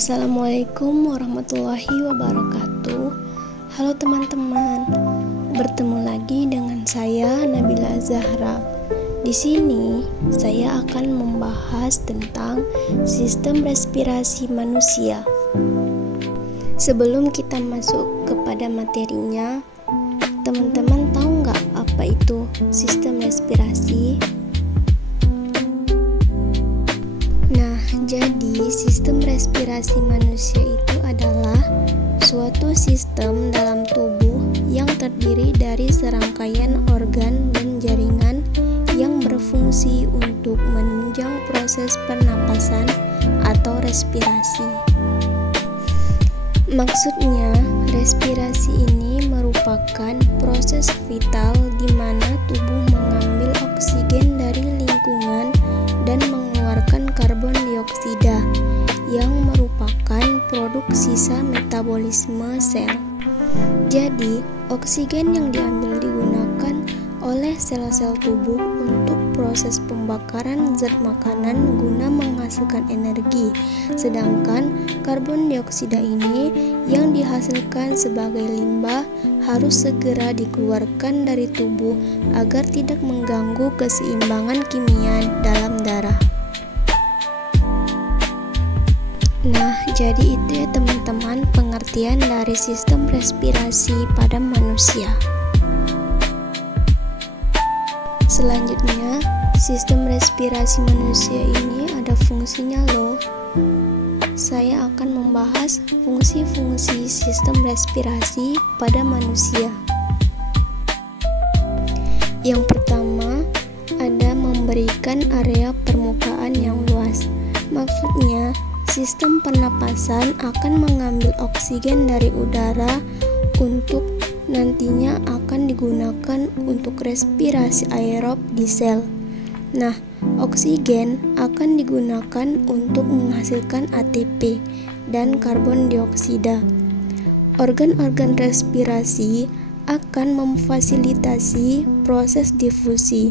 Assalamualaikum warahmatullahi wabarakatuh. Halo teman-teman, bertemu lagi dengan saya Nabila Zahra. Di sini saya akan membahas tentang sistem respirasi manusia. Sebelum kita masuk kepada materinya, teman-teman tahu nggak apa itu sistem respirasi? Jadi, sistem respirasi manusia itu adalah suatu sistem dalam tubuh yang terdiri dari serangkaian organ dan jaringan yang berfungsi untuk menunjang proses pernapasan atau respirasi. Maksudnya, respirasi ini merupakan proses vital di mana tubuh mengambil oksigen dari lingkungan dan mengeluarkan karbon dioksida yang merupakan produk sisa metabolisme sel. Jadi, oksigen yang diambil digunakan oleh sel-sel tubuh untuk proses pembakaran zat makanan guna menghasilkan energi, sedangkan karbon dioksida ini yang dihasilkan sebagai limbah harus segera dikeluarkan dari tubuh agar tidak mengganggu keseimbangan kimia dalam darah. Nah, jadi itu ya teman-teman pengertian dari sistem respirasi pada manusia. Selanjutnya, sistem respirasi manusia ini ada fungsinya loh. Saya akan membahas fungsi-fungsi sistem respirasi pada manusia. Yang pertama, ada memberikan area permukaan yang luas. Maksudnya, sistem pernapasan akan mengambil oksigen dari udara untuk nantinya akan digunakan untuk respirasi aerob di sel. Nah, oksigen akan digunakan untuk menghasilkan ATP dan karbon dioksida. Organ-organ respirasi akan memfasilitasi proses difusi.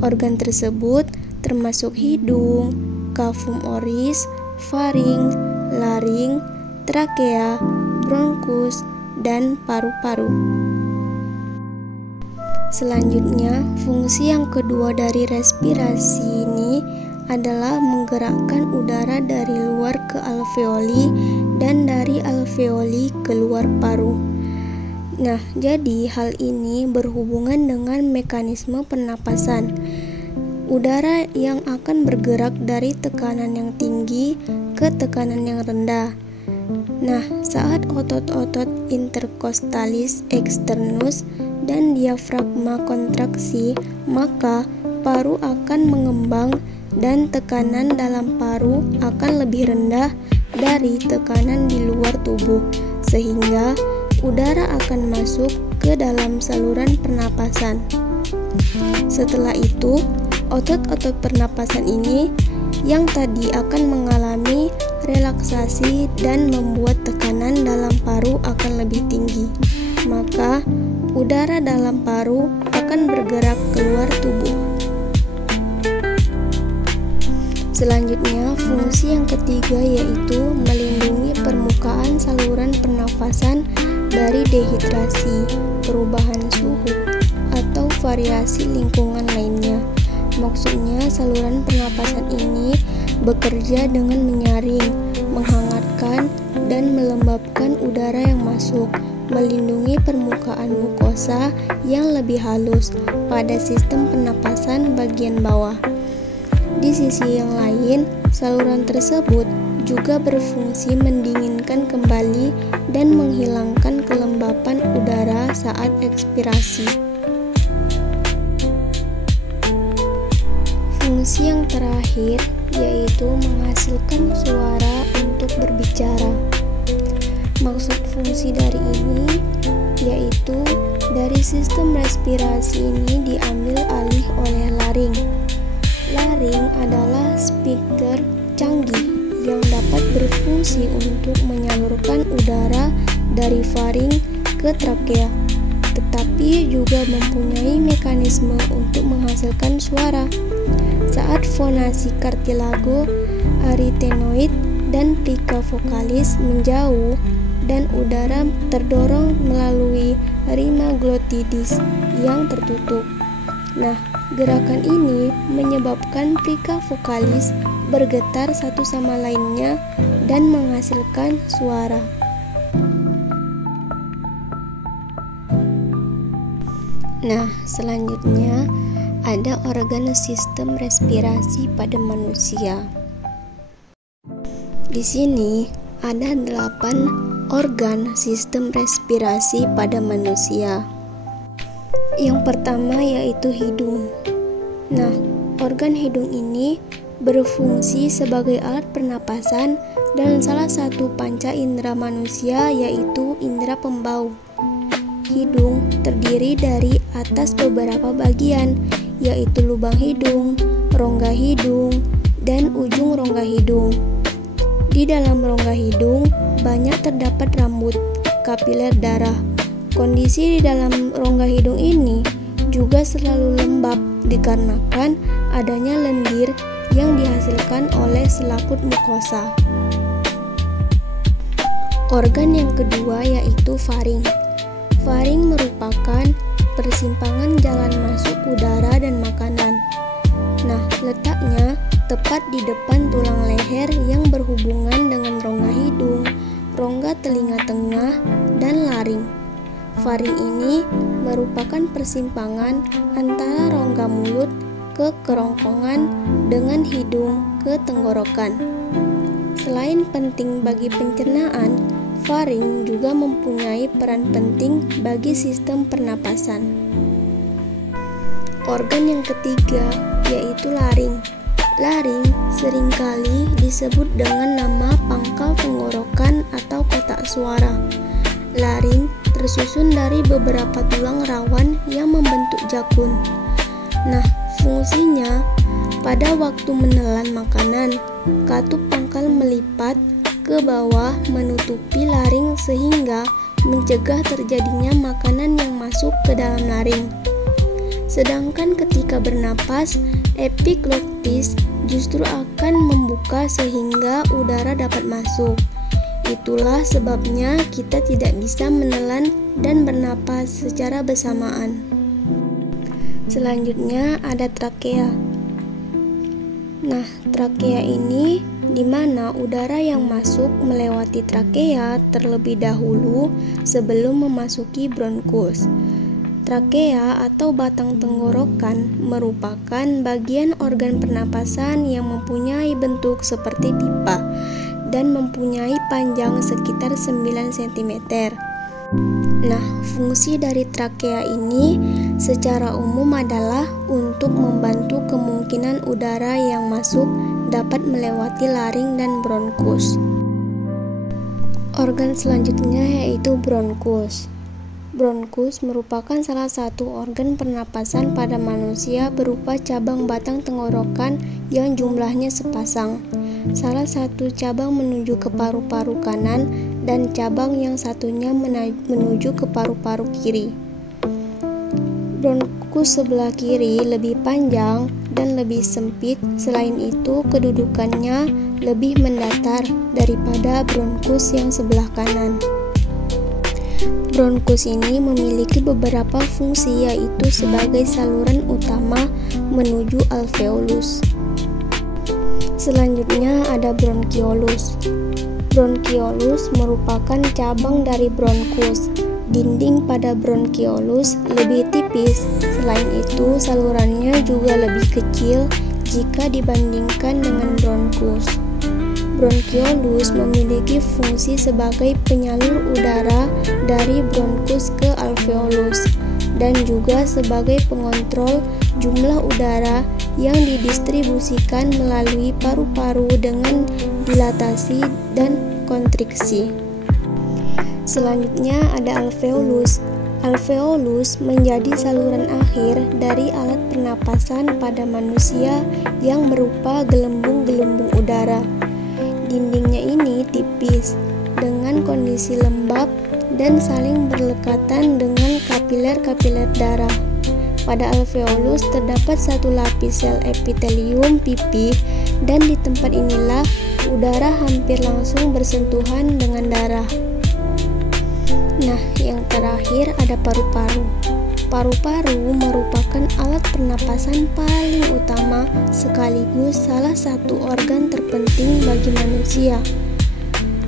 Organ tersebut termasuk hidung, kafum oris, faring, laring, trakea, bronkus, dan paru-paru. Selanjutnya, fungsi yang kedua dari respirasi ini adalah menggerakkan udara dari luar ke alveoli dan dari alveoli keluar paru. Nah, jadi hal ini berhubungan dengan mekanisme pernapasan. Udara yang akan bergerak dari tekanan yang tinggi ke tekanan yang rendah. Nah, saat otot-otot interkostalis externus dan diafragma kontraksi, maka paru akan mengembang dan tekanan dalam paru akan lebih rendah dari tekanan di luar tubuh, sehingga udara akan masuk ke dalam saluran pernapasan. Setelah itu, otot-otot pernapasan ini yang tadi akan mengalami relaksasi dan membuat tekanan dalam paru akan lebih tinggi. Maka, udara dalam paru akan bergerak keluar tubuh. Selanjutnya, fungsi yang ketiga yaitu melindungi permukaan saluran pernafasan dari dehidrasi, perubahan suhu, atau variasi lingkungan lainnya. Maksudnya, saluran pernapasan ini bekerja dengan menyaring, menghangatkan, dan melembabkan udara yang masuk, melindungi permukaan mukosa yang lebih halus pada sistem pernapasan bagian bawah. Di sisi yang lain, saluran tersebut juga berfungsi mendinginkan kembali dan menghilangkan kelembapan udara saat ekspirasi. Fungsi yang terakhir yaitu menghasilkan suara untuk berbicara. Maksud fungsi dari ini yaitu dari sistem respirasi ini diambil alih oleh laring. Laring adalah speaker canggih yang dapat berfungsi untuk menyalurkan udara dari faring ke trakea, tetapi juga mempunyai mekanisme untuk menghasilkan suara. Saat fonasi kartilago arytenoid dan plika vokalis menjauh dan udara terdorong melalui rima glottidis yang tertutup. Nah, gerakan ini menyebabkan plika vokalis bergetar satu sama lainnya dan menghasilkan suara. Nah, selanjutnya ada organ sistem respirasi pada manusia. Di sini ada 8 organ sistem respirasi pada manusia. Yang pertama yaitu hidung. Nah, organ hidung ini berfungsi sebagai alat pernapasan dan salah satu panca indera manusia yaitu indera pembau. Hidung terdiri dari atas beberapa bagian, yaitu lubang hidung, rongga hidung, dan ujung rongga hidung. Di dalam rongga hidung banyak terdapat rambut, kapiler darah. Kondisi di dalam rongga hidung ini juga selalu lembab dikarenakan adanya lendir yang dihasilkan oleh selaput mukosa. Organ yang kedua yaitu faring. Faring merupakan persimpangan jalan masuk udara dan makanan. Nah, letaknya tepat di depan tulang leher yang berhubungan dengan rongga hidung, rongga telinga tengah, dan laring. Faring ini merupakan persimpangan antara rongga mulut ke kerongkongan dengan hidung ke tenggorokan. Selain penting bagi pencernaan, faring juga mempunyai peran penting bagi sistem pernapasan. Organ yang ketiga yaitu laring. Laring seringkali disebut dengan nama pangkal tenggorokan atau kotak suara. Laring tersusun dari beberapa tulang rawan yang membentuk jakun. Nah, fungsinya pada waktu menelan makanan, katup pangkal melipat ke bawah menutupi laring sehingga mencegah terjadinya makanan yang masuk ke dalam laring. Sedangkan ketika bernapas, epiglottis justru akan membuka sehingga udara dapat masuk. Itulah sebabnya kita tidak bisa menelan dan bernapas secara bersamaan. Selanjutnya ada trakea. Nah, trakea ini di mana udara yang masuk melewati trakea terlebih dahulu sebelum memasuki bronkus. Trakea atau batang tenggorokan merupakan bagian organ pernapasan yang mempunyai bentuk seperti pipa dan mempunyai panjang sekitar 9 cm. Nah, fungsi dari trakea ini secara umum adalah untuk membantu kemungkinan udara yang masuk dapat melewati laring dan bronkus. Organ selanjutnya yaitu bronkus. Bronkus merupakan salah satu organ pernapasan pada manusia berupa cabang batang tenggorokan yang jumlahnya sepasang. Salah satu cabang menuju ke paru-paru kanan dan cabang yang satunya menuju ke paru-paru kiri. Bronkus sebelah kiri lebih panjang dan lebih sempit. Selain itu, kedudukannya lebih mendatar daripada bronkus yang sebelah kanan. Bronkus ini memiliki beberapa fungsi, yaitu sebagai saluran utama menuju alveolus. Selanjutnya ada bronkiolus. Bronkiolus merupakan cabang dari bronkus. Dinding pada bronkiolus lebih tipis. Selain itu, salurannya juga lebih kecil jika dibandingkan dengan bronkus. Bronkiolus memiliki fungsi sebagai penyalur udara dari bronkus ke alveolus dan juga sebagai pengontrol jumlah udara yang didistribusikan melalui paru-paru dengan dilatasi dan kontriksi. Selanjutnya ada alveolus. Alveolus menjadi saluran akhir dari alat pernapasan pada manusia yang berupa gelembung-gelembung udara. Dindingnya ini tipis, dengan kondisi lembab dan saling berlekatan dengan kapiler-kapiler darah. Pada alveolus terdapat satu lapis sel epitelium pipih dan di tempat inilah udara hampir langsung bersentuhan dengan darah. Nah, yang terakhir ada paru-paru. Paru-paru merupakan alat pernapasan paling utama sekaligus salah satu organ terpenting bagi manusia.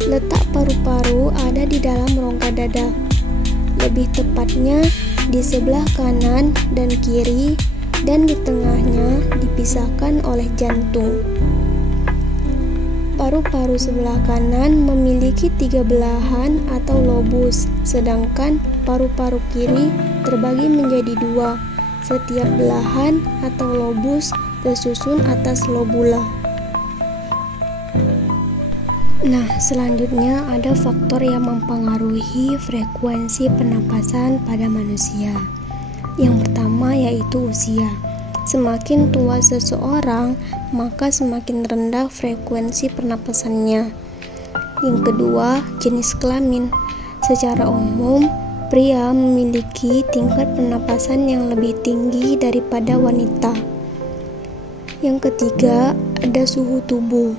Letak paru-paru ada di dalam rongga dada. Lebih tepatnya di sebelah kanan dan kiri, dan di tengahnya dipisahkan oleh jantung. Paru-paru sebelah kanan memiliki 3 belahan atau lobus, sedangkan paru-paru kiri terbagi menjadi 2. Setiap belahan atau lobus tersusun atas lobula. Nah, selanjutnya ada faktor yang mempengaruhi frekuensi pernapasan pada manusia. Yang pertama yaitu usia. Semakin tua seseorang, maka semakin rendah frekuensi pernapasannya. Yang kedua, jenis kelamin. Secara umum, pria memiliki tingkat pernapasan yang lebih tinggi daripada wanita. Yang ketiga, ada suhu tubuh.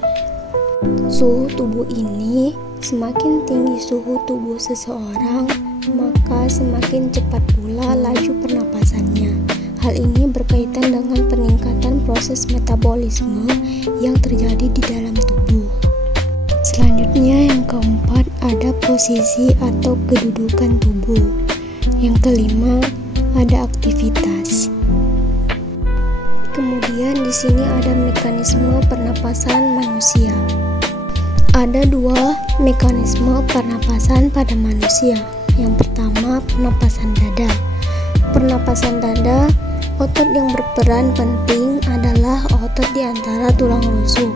Suhu tubuh ini, semakin tinggi suhu tubuh seseorang, maka semakin cepat pula laju pernapasannya. Hal ini berkaitan dengan peningkatan proses metabolisme yang terjadi di dalam tubuh. Selanjutnya yang keempat ada posisi atau kedudukan tubuh. Yang kelima ada aktivitas. Kemudian di sini ada mekanisme pernapasan manusia. Ada 2 mekanisme pernapasan pada manusia. Yang pertama, pernapasan dada. Pernapasan dada, otot yang berperan penting adalah otot di antara tulang rusuk.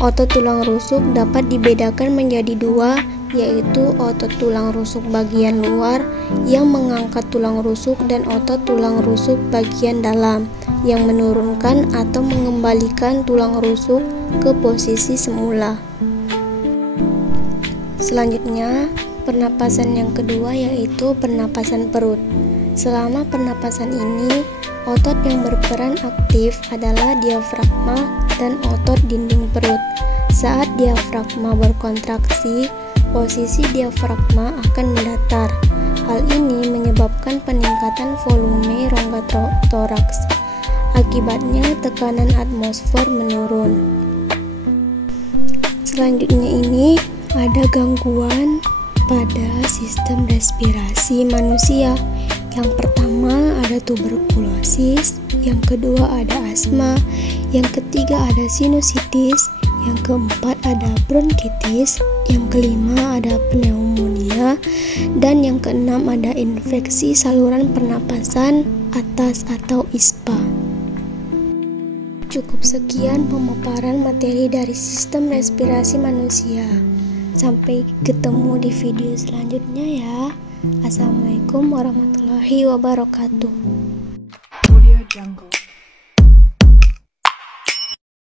Otot tulang rusuk dapat dibedakan menjadi 2, yaitu otot tulang rusuk bagian luar yang mengangkat tulang rusuk dan otot tulang rusuk bagian dalam yang menurunkan atau mengembalikan tulang rusuk ke posisi semula. Selanjutnya, pernapasan yang kedua yaitu pernapasan perut. Selama pernapasan ini, otot yang berperan aktif adalah diafragma dan otot dinding perut. Saat diafragma berkontraksi, posisi diafragma akan mendatar. Hal ini menyebabkan peningkatan volume rongga toraks. Akibatnya, tekanan atmosfer menurun. Selanjutnya ini ada gangguan pada sistem respirasi manusia. Yang pertama ada tuberkulosis, yang kedua ada asma, yang ketiga ada sinusitis, yang keempat ada bronkitis, yang kelima ada pneumonia, dan yang keenam ada infeksi saluran pernapasan atas atau ISPA. Cukup sekian pemaparan materi dari sistem respirasi manusia. Sampai ketemu di video selanjutnya ya. Assalamualaikum warahmatullahi wabarakatuh. Audio Jungle.